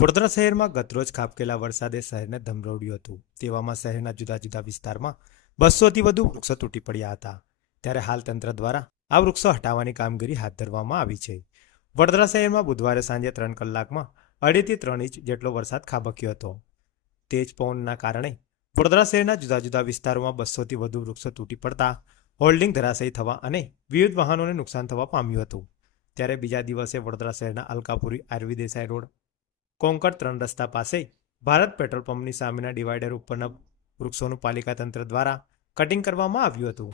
વડોદરા શહેરમાં ગતરોજ ખાબકેલા વરસાદે શહેરને ધમરોડ્યું હતું. તેવામાં શહેરના જુદા જુદા વિસ્તારમાં બસોથી વધુ વૃક્ષો તૂટી પડ્યા હતા. ત્યારે હાલ તંત્ર દ્વારા આ વૃક્ષો હટાવવાની કામગીરી હાથ ધરવામાં આવી છે. વડોદરા શહેરમાં બુધવારે સાંજે ત્રણ કલાકમાં અઢીથી ત્રણ ઇંચ જેટલો વરસાદ ખાબક્યો હતો. તેજ પવનના કારણે વડોદરા શહેરના જુદા જુદા વિસ્તારોમાં બસોથી વધુ વૃક્ષો તૂટી પડતા હોલ્ડિંગ ધરાશયી થવા અને વિવિધ વાહનોને નુકસાન થવા પામ્યું હતું. ત્યારે બીજા દિવસે વડોદરા શહેરના અલકાપુરી આરવી દેસાઈ રોડ કોંકણ ત્રણ રસ્તા પાસે ભારત પેટ્રોલ પંપની સામેના ડિવાઈડર ઉપરના વૃક્ષોનું પાલિકા તંત્ર દ્વારા કટિંગ કરવામાં આવ્યું હતું.